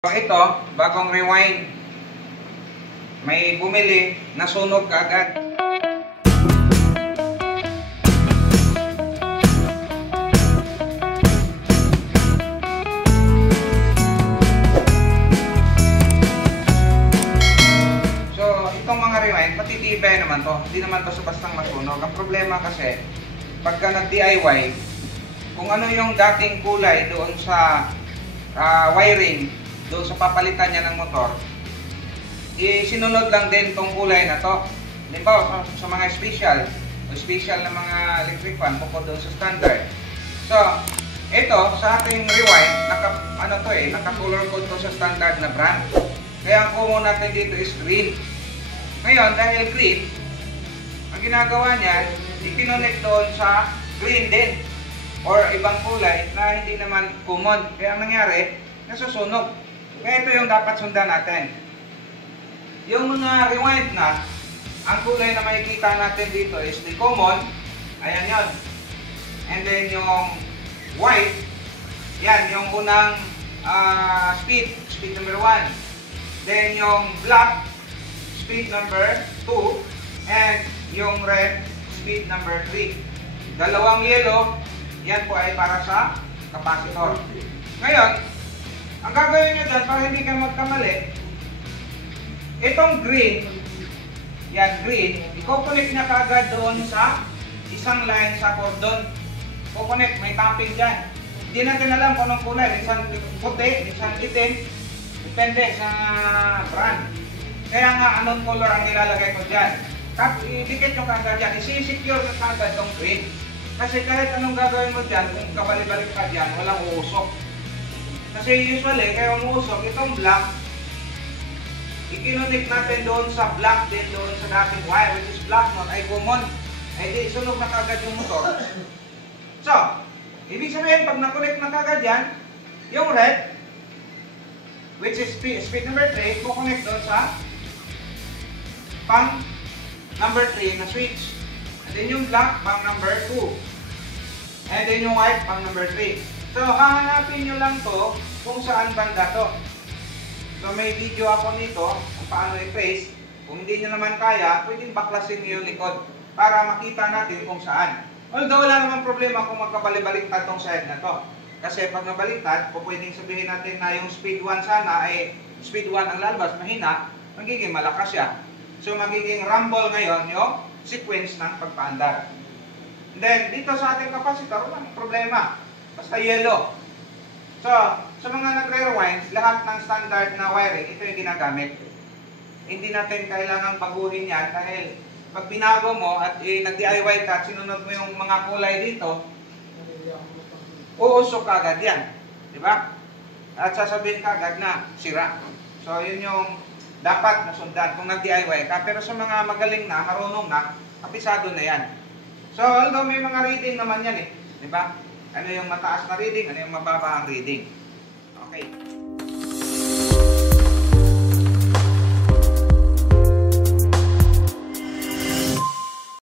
Ito, bagong rewind. May bumili, nasunog kaagad. So, itong mga rewind, matitibay naman to. Hindi naman to bastang masunog. Ang problema kasi, pagka nag-DIY, kung ano yung dating kulay doon sa wiring, doon sa papalitan niya ng motor, sinunod lang din tong kulay na to. Halimbawa, sa mga special na mga electric fan, bukod doon sa standard. So, ito, sa ating rewind, naka-color code to sa standard na brand. Kaya ang common natin dito is green. Ngayon, dahil green, ang ginagawa niya, i-connect doon sa green din, or ibang kulay na hindi naman common. Kaya ang nangyari, nasusunog. Kaya ito yung dapat sundan natin. Yung mga rewind na, ang kulay na makikita natin dito is the common. Ayan yon. And then yung white, yan, yung unang speed number 1. Then yung black, speed number 2. And yung red, speed number 3. Dalawang yellow, yan po ay para sa capacitor. Ngayon, ang gagawin nyo dyan para hindi kayo magkamali, itong green, yan green, i-connect niya kaagad doon sa isang line sa cordon. I-connect, may tapping dyan. Hindi natin alam kung anong kulay, minsan puti, minsan itim, depende sa brand. Kaya nga, anong color ang nilalagay ko dyan. I-dikit nyo kaagad dyan, isi-secure na kaagad itong green. Kasi kahit anong gagawin mo dyan, kung kabalik-balik ka dyan, walang uusok. Kasi usually, kaya umuusok, itong black, i-connect natin doon sa black din doon sa dating wire, which is black not ay common. Ay di, sunog na kagad yung motor. So, ibig sabihin, pag na-connect na kagad yan, yung red, which is speed number 3, kukonect doon sa pang number 3 na switch. And then yung black, pang number 2. And then yung white, pang number 3. So, hahanapin nyo lang to kung saan banda to. So, may video ako nito kung paano i-trace. Kung hindi nyo naman kaya, pwedeng baklasin nyo yung likod para makita natin kung saan. Although, wala naman problema kung magkabali-baliktad tong side na to. Kasi pag nabaliktad, pwedeng sabihin natin na yung speed 1 sana ay speed 1 ang lalabas, mahina, magiging malakas siya. So, magiging rumble ngayon yung sequence ng pagpaandar. And then, dito sa ating capacitor, walang problema. Basta yellow. So, sa mga nagre-rewind, lahat ng standard na wiring, ito yung ginagamit. Hindi natin kailangang baguhin yan dahil pag binago mo at nag-DIY ka at sinunod mo yung mga kulay dito, uusok agad yan. Diba? At sasabihin ka agad na sira. So, yun yung dapat nasundan kung nag-DIY ka. Pero sa mga magaling na, marunong na, kapisado na yan. So, although may mga reading naman yan eh. Diba? Ano yung mataas na reading, ano yung mababa ang reading. Okay.